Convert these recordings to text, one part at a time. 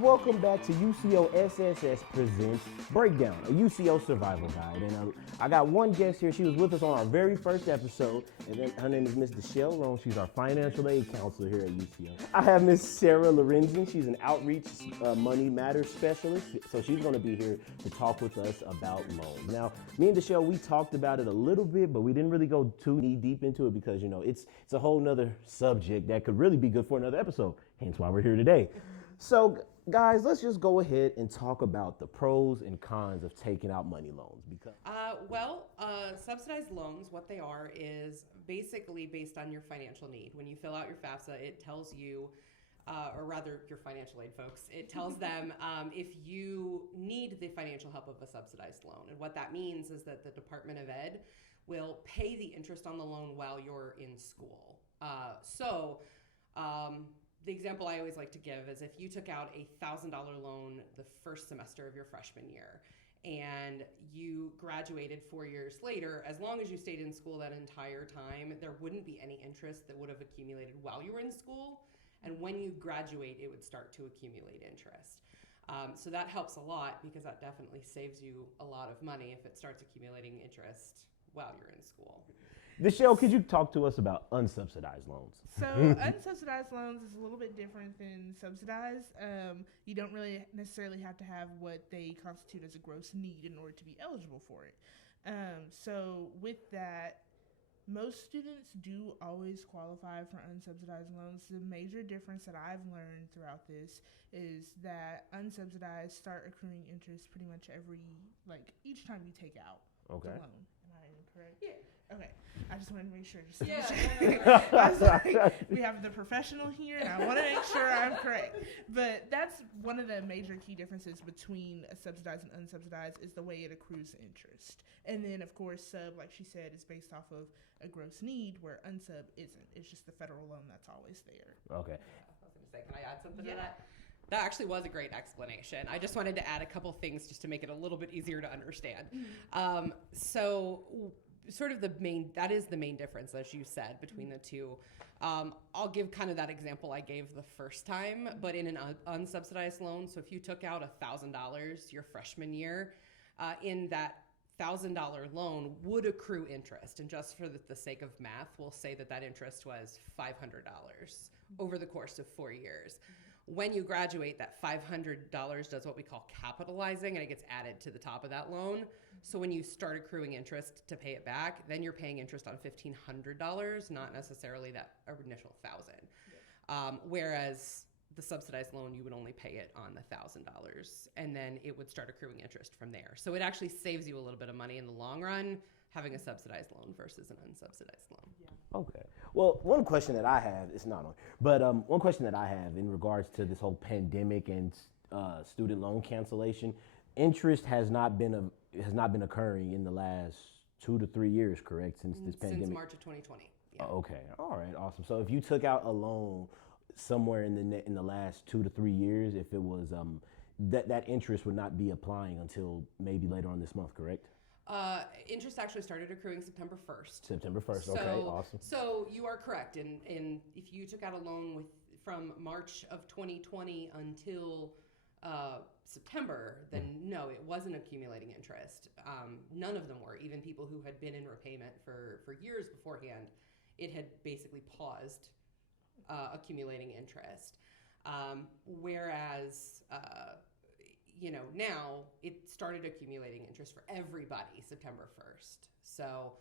Welcome back to UCO SSS presents BreakDown, a UCO survival guide. And I got one guest here. She was with us on our very first episode, and then her name is Miss De'Shell Rhone. She's our financial aid counselor here at UCO. I have Miss Sara Lorenzen. She's an outreach money matters specialist, so she's going to be here to talk with us about loans. Now, me and De'Shell, we talked about it a little bit, but we didn't really go too knee deep into it because, you know, it's a whole nother subject that could really be good for another episode, hence why we're here today. So, guys, let's just go ahead and talk about the pros and cons of taking out money loans. Because subsidized loans, what they are is basically based on your financial need. When you fill out your FAFSA, it tells you, or rather your financial aid folks, it tells them if you need the financial help of a subsidized loan. And what that means is that the Department of Ed will pay the interest on the loan while you're in school. The example I always like to give is if you took out a $1,000 loan the first semester of your freshman year and you graduated 4 years later, as long as you stayed in school that entire time, there wouldn't be any interest that would have accumulated while you were in school. And when you graduate, it would start to accumulate interest. So that helps a lot because that definitely saves you a lot of money if it starts accumulating interest while you're in school. De'Shell, could you talk to us about unsubsidized loans? So unsubsidized loans is a little bit different than subsidized. You don't really necessarily have to have what they constitute as a gross need in order to be eligible for it. So with that, most students do always qualify for unsubsidized loans. The major difference that I've learned throughout this is that unsubsidized start accruing interest pretty much each time you take out the loan. Am I incorrect? Yeah. Okay, I just wanted to make sure. I was like, we have the professional here, and I want to make sure I'm correct. But that's one of the major key differences between a subsidized and unsubsidized is the way it accrues interest. And then, of course, sub, like she said, is based off of a gross need, where unsub isn't. It's just the federal loan that's always there. Okay. I was going to say, can I add something to that? That actually was a great explanation. I just wanted to add a couple things just to make it a little bit easier to understand. Sort of the main difference, as you said, between the two. I'll give kind of that example I gave the first time, but in an unsubsidized loan. So if you took out $1,000 your freshman year, in that $1,000 loan would accrue interest. And just for the sake of math, we'll say that interest was $500 over the course of 4 years. When you graduate, that $500 does what we call capitalizing, and it gets added to the top of that loan. So when you start accruing interest to pay it back, then you're paying interest on $1,500, not necessarily that initial $1,000. Whereas the subsidized loan, you would only pay it on the $1,000, and then it would start accruing interest from there. So it actually saves you a little bit of money in the long run, having a subsidized loan versus an unsubsidized loan. Yeah. Okay. Well, one question that I have, it's not on, but one question that I have in regards to this whole pandemic and student loan cancellation, interest has not been occurring in the last 2 to 3 years, correct? Since this pandemic. Since March of 2020. Yeah. Okay. All right. Awesome. So if you took out a loan somewhere in the last 2 to 3 years, if it was that interest would not be applying until maybe later on this month, correct? Interest actually started accruing September 1st. September 1st, okay, awesome. So you are correct. In if you took out a loan from March of 2020 until September, then no, it wasn't accumulating interest. None of them were. Even people who had been in repayment for years beforehand, it had basically paused accumulating interest. Whereas now it started accumulating interest for everybody September 1st. So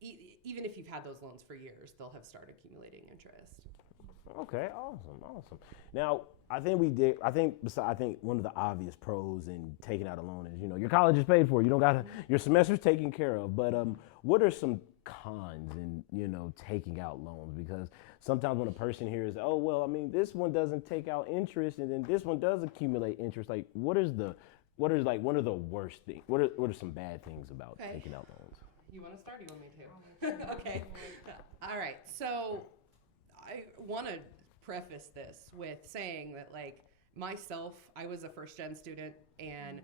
even if you've had those loans for years, they'll have started accumulating interest. Okay, awesome. Now, I think one of the obvious pros in taking out a loan is, your college is paid for. You don't gotta, your semester's taken care of. But what are some cons in, taking out loans? Because sometimes when a person hears, oh, well, I mean, this one doesn't take out interest and then this one does accumulate interest. Like, what are the worst things? What are some bad things about taking out loans? You want to start? Or you want me to? Okay. All right. So I want to preface this with saying that, like, myself, I was a first-gen student, and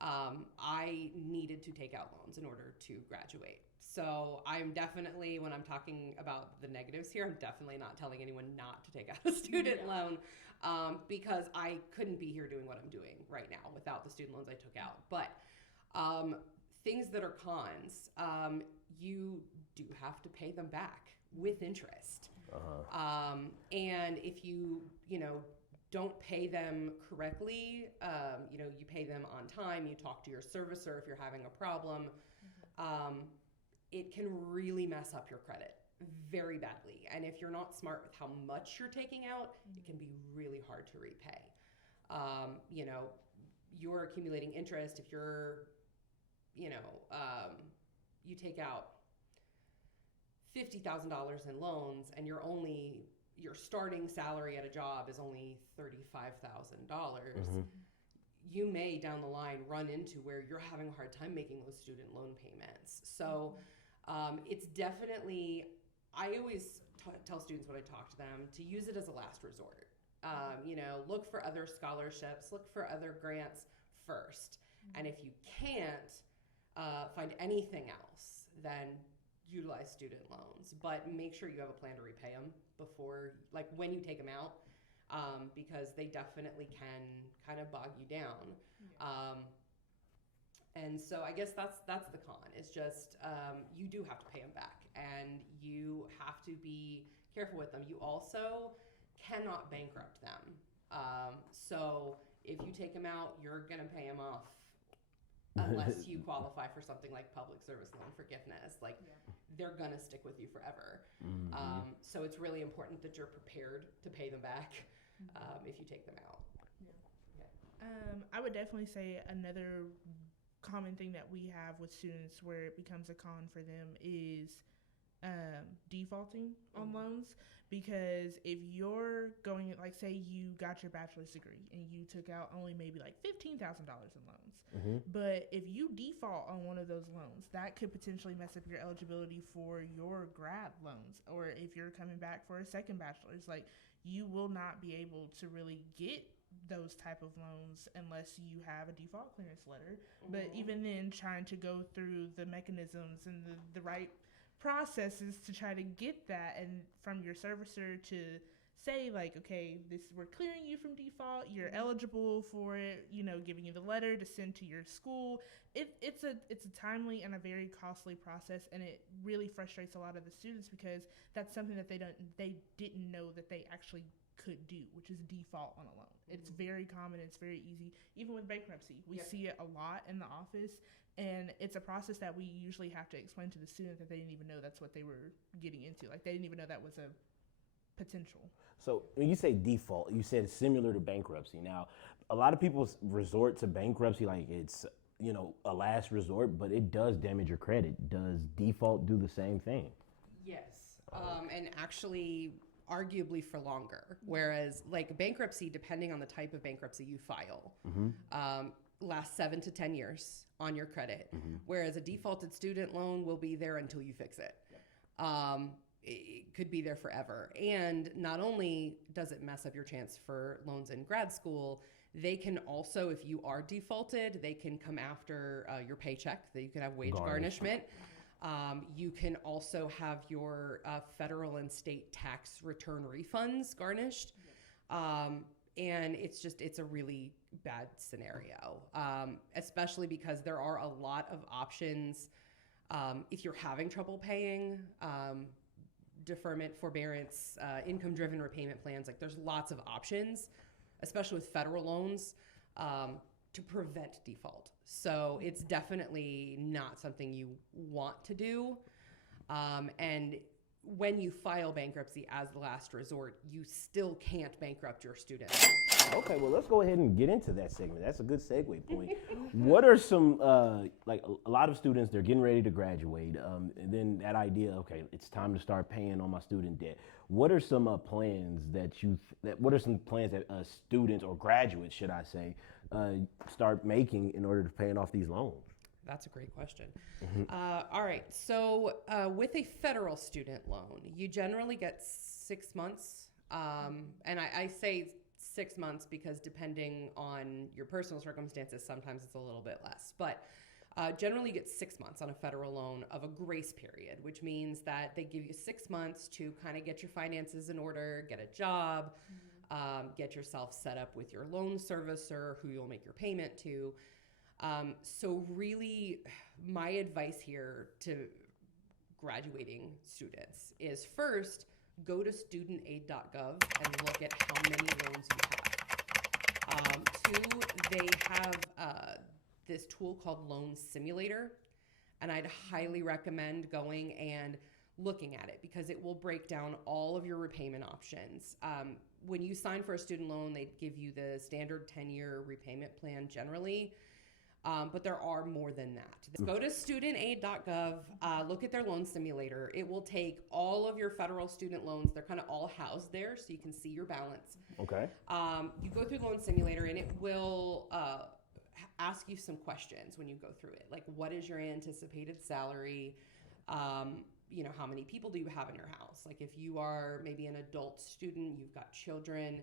I needed to take out loans in order to graduate. So I'm definitely, when I'm talking about the negatives here, I'm definitely not telling anyone not to take out a student loan, because I couldn't be here doing what I'm doing right now without the student loans I took out. But things that are cons, you do have to pay them back with interest. And if you don't pay them correctly, you pay them on time, you talk to your servicer if you're having a problem, it can really mess up your credit very badly. And if you're not smart with how much you're taking out, it can be really hard to repay. You're accumulating interest. If you're, you take out $50,000 in loans and your starting salary at a job is only $35,000, you may down the line run into where you're having a hard time making those student loan payments. So it's definitely, I always tell students when I talk to them to use it as a last resort. Look for other scholarships, look for other grants first. And if you can't find anything else, then utilize student loans, but make sure you have a plan to repay them before, like when you take them out, because they definitely can kind of bog you down. And so I guess that's the con. It's just you do have to pay them back, and you have to be careful with them. You also cannot bankrupt them. So if you take them out, you're going to pay them off unless you qualify for something like public service loan forgiveness. They're going to stick with you forever. So it's really important that you're prepared to pay them back if you take them out. I would definitely say another common thing that we have with students where it becomes a con for them is defaulting on loans. Because if you're going, like, say you got your bachelor's degree and you took out only maybe like $15,000 in loans, but if you default on one of those loans, that could potentially mess up your eligibility for your grad loans. Or if you're coming back for a second bachelor's, like, you will not be able to really get those type of loans unless you have a default clearance letter. But even then, trying to go through the mechanisms and the right processes to try to get that, and from your servicer to say, like, okay, we're clearing you from default, you're eligible for it, giving you the letter to send to your school. It's a timely and a very costly process, and it really frustrates a lot of the students because that's something that they didn't know that they actually could do, which is default on a loan. It's very common, it's very easy. Even with bankruptcy, we see it a lot in the office, and it's a process that we usually have to explain to the student that they didn't even know that's what they were getting into. Like, they didn't even know that was a potential. So when you say default, you said similar to bankruptcy. Now, a lot of people resort to bankruptcy like it's, a last resort, but it does damage your credit. Does default do the same thing? Yes. And actually, arguably for longer. Whereas, like, bankruptcy, depending on the type of bankruptcy you file, lasts 7 to 10 years on your credit. Whereas a defaulted student loan will be there until you fix it. It could be there forever. And not only does it mess up your chance for loans in grad school, they can also, if you are defaulted, they can come after your paycheck. You can have wage garnishment. You can also have your federal and state tax return refunds garnished. And it's a really bad scenario, especially because there are a lot of options. If you're having trouble paying, deferment, forbearance, income-driven repayment plans, like, there's lots of options, especially with federal loans, to prevent default. So it's definitely not something you want to do. And when you file bankruptcy as the last resort, you still can't bankrupt your student. Okay, well, let's go ahead and get into that segment. That's a good segue point. What are some, like, a lot of students, they're getting ready to graduate, and then that idea, okay, it's time to start paying on my student debt. What are some plans that students, or graduates, should I say, start making in order to paying off these loans? That's a great question. All right. So with a federal student loan, you generally get 6 months. And I say 6 months because depending on your personal circumstances, sometimes it's a little bit less. But generally, you get 6 months on a federal loan of a grace period, which means that they give you 6 months to kind of get your finances in order, get a job, get yourself set up with your loan servicer who you'll make your payment to. So really, my advice here to graduating students is first, go to studentaid.gov and look at how many loans you have. Two, they have this tool called Loan Simulator, and I'd highly recommend going and looking at it because it will break down all of your repayment options. When you sign for a student loan, they give you the standard 10-year repayment plan generally, but there are more than that. Go to studentaid.gov, look at their loan simulator. It will take all of your federal student loans. They're kind of all housed there so you can see your balance. Okay. You go through the loan simulator and it will ask you some questions when you go through it. Like, what is your anticipated salary? How many people do you have in your house? Like, if you are maybe an adult student, you've got children,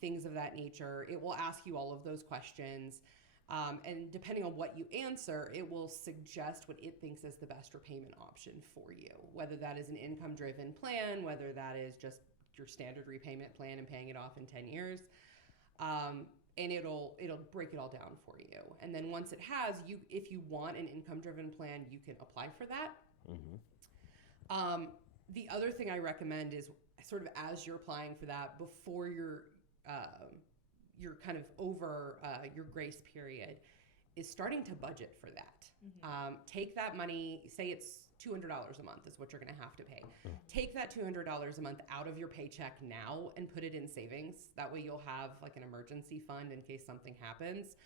things of that nature. It will ask you all of those questions. And depending on what you answer, it will suggest what it thinks is the best repayment option for you, whether that is an income-driven plan, whether that is just your standard repayment plan and paying it off in 10 years. And it'll break it all down for you. And then once it has, if you want an income-driven plan, you can apply for that. The other thing I recommend is sort of as you're applying for that, before you're kind of over your grace period, is starting to budget for that. Take that money, say it's $200 a month is what you're going to have to pay. Take that $200 a month out of your paycheck now and put it in savings. That way you'll have like an emergency fund in case something happens.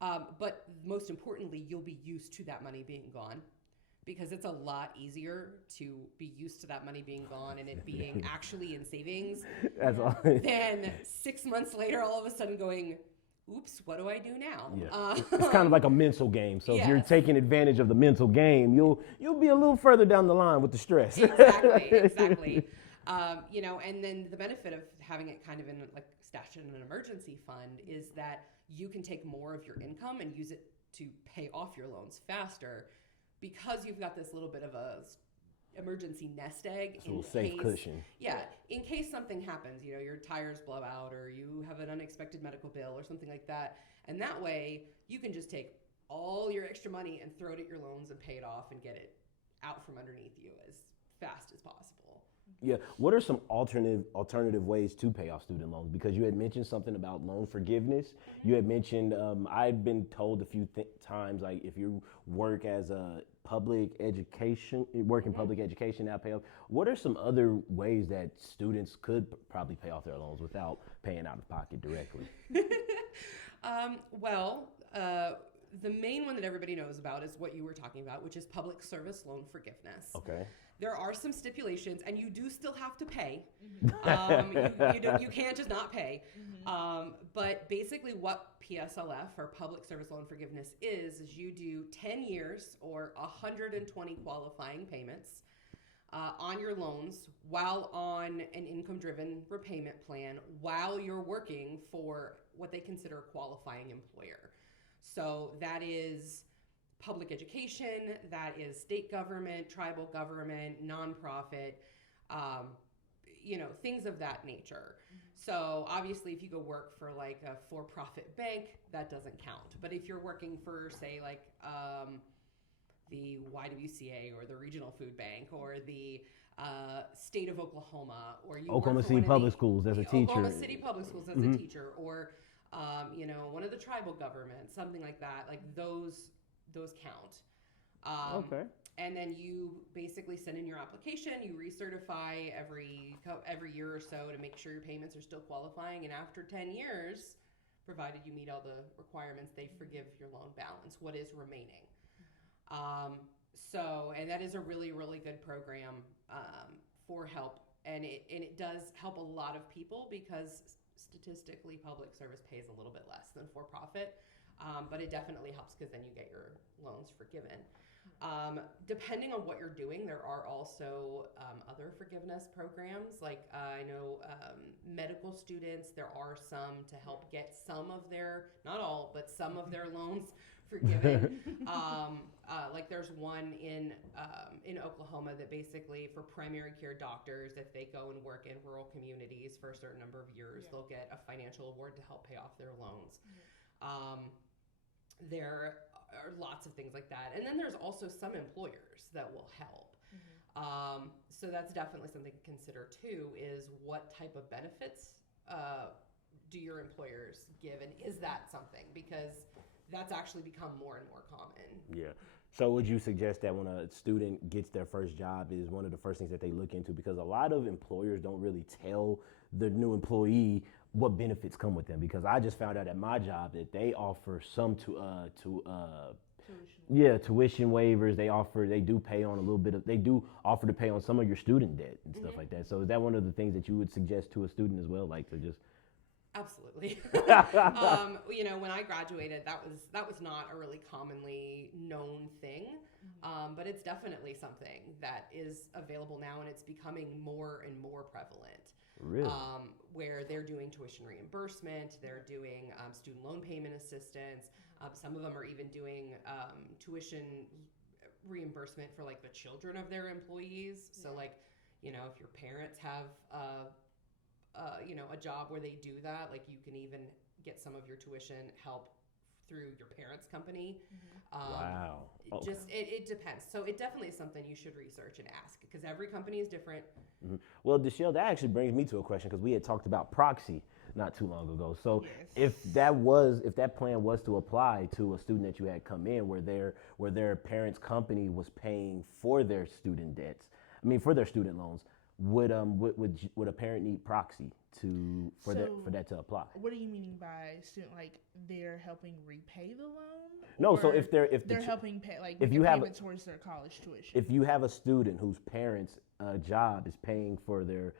But most importantly, you'll be used to that money being gone, because it's a lot easier to be used to that money being gone and it being actually in savings than 6 months later all of a sudden going, oops, what do I do now? Yeah. It's kind of like a mental game. So yes. if you're taking advantage of the mental game, you'll be a little further down the line with the stress. Exactly. And then the benefit of having it kind of in like stashed in an emergency fund is that you can take more of your income and use it to pay off your loans faster, because you've got this little bit of a emergency nest egg. It's a little safe cushion. Yeah, in case something happens, your tires blow out or you have an unexpected medical bill or something like that. And that way you can just take all your extra money and throw it at your loans and pay it off and get it out from underneath you as fast as possible. Yeah. What are some alternative ways to pay off student loans? Because you had mentioned something about loan forgiveness. You had mentioned, I'd been told a few times, like if you work as a public education, now pay off. What are some other ways that students could probably pay off their loans without paying out of pocket directly? The main one that everybody knows about is what you were talking about, which is public service loan forgiveness. Okay. There are some stipulations, and you do still have to pay. You can't just not pay. But basically what PSLF, or public service loan forgiveness, is you do 10 years or 120 qualifying payments on your loans while on an income-driven repayment plan while you're working for what they consider a qualifying employer. So that is public education, that is state government, tribal government, nonprofit, things of that nature. So obviously if you go work for like a for-profit bank, that doesn't count. But if you're working for, say, like the YWCA or the Regional Food Bank or the state of Oklahoma, or you Oklahoma City Public Schools as a teacher. Oklahoma City Public Schools as a teacher, or one of the tribal governments, something like that, like those count. Okay. And then you basically send in your application, you recertify every year or so to make sure your payments are still qualifying, and after 10 years, provided you meet all the requirements, they forgive your loan balance, what is remaining. And that is a really, really good program for help, and it does help a lot of people because statistically public service pays a little bit less than for-profit, but it definitely helps because then you get your loans forgiven. Depending on what you're doing, there are also other forgiveness programs. Like I know medical students, there are some to help get some of their, not all, but some of their loans forgiven. Like there's one in Oklahoma that basically for primary care doctors, if they go and work in rural communities for a certain number of years, they'll get a financial award to help pay off their loans. There are lots of things like that. And then there's also some employers that will help. So that's definitely something to consider too, is what type of benefits do your employers give? And is that something? Because that's actually become more and more common. Yeah. So would you suggest that when a student gets their first job is one of the first things that they look into? Because a lot of employers don't really tell the new employee what benefits come with them. Because I just found out at my job that they offer some tuition waivers. They do pay on a little bit of, they do offer to pay on some of your student debt and stuff like that. So is that one of the things that you would suggest to a student as well, like to just? Absolutely. When I graduated, that was not a really commonly known thing, but it's definitely something that is available now, and it's becoming more and more prevalent. Really? Where they're doing tuition reimbursement, they're doing student loan payment assistance. Some of them are even doing tuition reimbursement for like the children of their employees. So like, if your parents have a job where they do that, like you can even get some of your tuition help through your parents' company. Wow. Okay. It depends. So it definitely is something you should research and ask, because every company is different. Well, De'Shell, that actually brings me to a question, because we had talked about proxy not too long ago. So if that plan was to apply to a student that you had come in where their parents' company was paying for their student debts, for their student loans, would a parent need proxy for that to apply? What are you meaning by student? Like they're helping repay the loan? No, so if they're helping pay, like if you have payment towards their college tuition. If you have a student whose parents' job is paying for their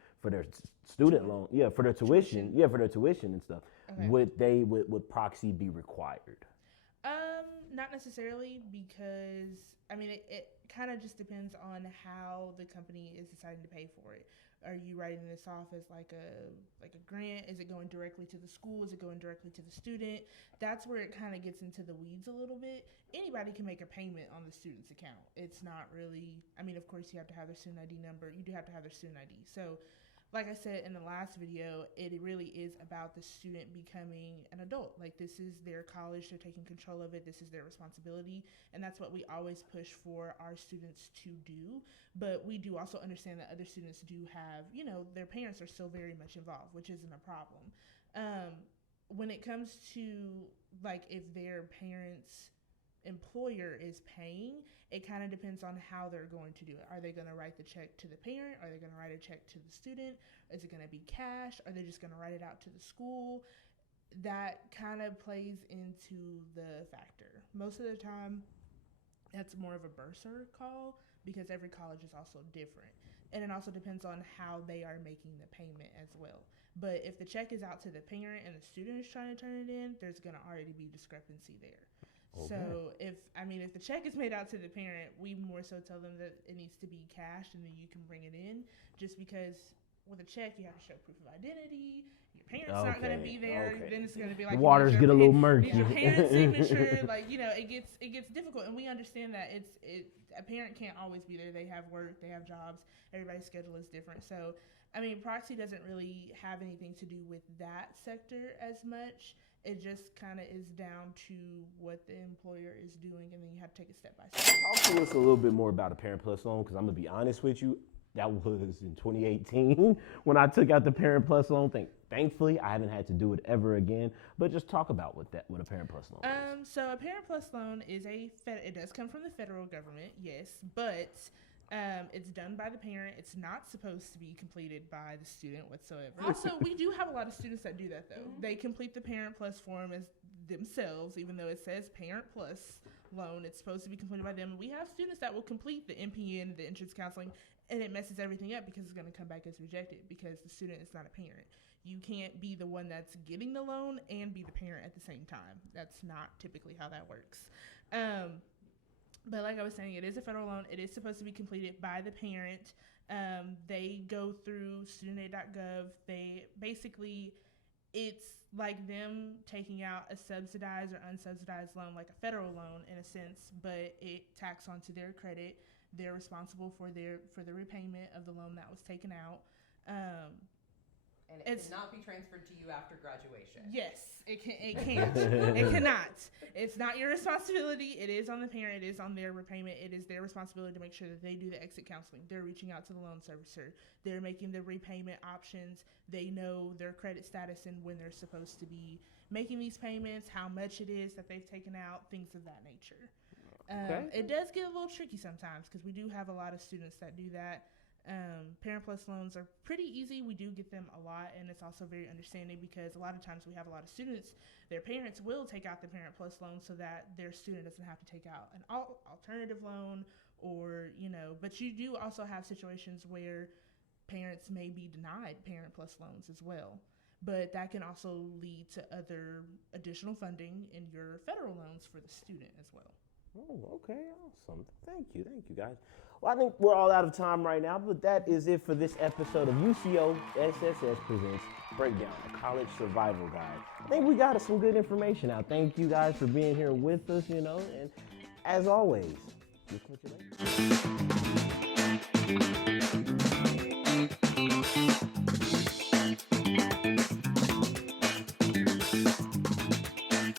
student loan, for their tuition, and stuff, Okay. would proxy be required? Not necessarily, because it kind of just depends on how the company is deciding to pay for it. Are you writing this off as like a grant? Is it going directly to the school? Is it going directly to the student? That's where it kind of gets into the weeds a little bit. Anybody can make a payment on the student's account. It's not really, of course you have to have their student ID number. You do have to have their student ID. So like I said in the last video, it really is about the student becoming an adult. Like this is their college, they're taking control of it, this is their responsibility, and that's what we always push for our students to do. But we do also understand that other students do have, their parents are still very much involved, which isn't a problem. When it comes to like if their parents' employer is paying, it kind of depends on how they're going to do it. Are they going to write the check to the parent? Are they going to write a check to the student? Is it going to be cash? Are they just going to write it out to the school? That kind of plays into the factor. Most of the time, that's more of a bursar call, because every college is also different. And it also depends on how they are making the payment as well. But if the check is out to the parent and the student is trying to turn it in, there's going to already be discrepancy there. Okay. So if the check is made out to the parent, we more so tell them that it needs to be cashed and then you can bring it in, just because with a check you have to show proof of identity. Your parents aren't going to be there. Okay. Then it's going to be like the waters get a little murky. Your parent's signature, it gets difficult, and we understand that a parent can't always be there. They have work, they have jobs. Everybody's schedule is different. So proxy doesn't really have anything to do with that sector as much. It just kind of is down to what the employer is doing, and then you have to take it step by step. Talk to us a little bit more about a Parent Plus loan, because I'm going to be honest with you. That was in 2018 when I took out the Parent Plus loan. Thankfully, I haven't had to do it ever again. But just talk about what a Parent Plus loan is. So a Parent Plus loan is it does come from the federal government, yes, but it's done by the parent. It's not supposed to be completed by the student whatsoever. Also, we do have a lot of students that do that, though. Mm-hmm. They complete the Parent Plus form as themselves, even though it says Parent Plus loan. It's supposed to be completed by them. We have students that will complete the MPN, the entrance counseling, and it messes everything up because it's going to come back as rejected because the student is not a parent. You can't be the one that's getting the loan and be the parent at the same time. That's not typically how that works. But like I was saying, it is a federal loan. It is supposed to be completed by the parent. They go through studentaid.gov. They basically, it's like them taking out a subsidized or unsubsidized loan, like a federal loan in a sense, but it tacks onto their credit. They're responsible for the repayment of the loan that was taken out. And it cannot be transferred to you after graduation. Yes, it can't. It cannot. It's not your responsibility. It is on the parent. It is on their repayment. It is their responsibility to make sure that they do the exit counseling. They're reaching out to the loan servicer. They're making the repayment options. They know their credit status and when they're supposed to be making these payments, how much it is that they've taken out, things of that nature. It does get a little tricky sometimes because we do have a lot of students that do that. Parent Plus loans are pretty easy. We do get them a lot, and it's also very understanding because a lot of times we have a lot of students, their parents will take out the Parent Plus loan so that their student doesn't have to take out an alternative loan or, but you do also have situations where parents may be denied Parent Plus loans as well. But that can also lead to other additional funding in your federal loans for the student as well. Oh, okay, awesome. Thank you, guys. Well, I think we're all out of time right now, but that is it for this episode of UCO SSS Presents Breakdown, a college survival guide. I think we got some good information out. Thank you guys for being here with us, and as always, we'll catch you later.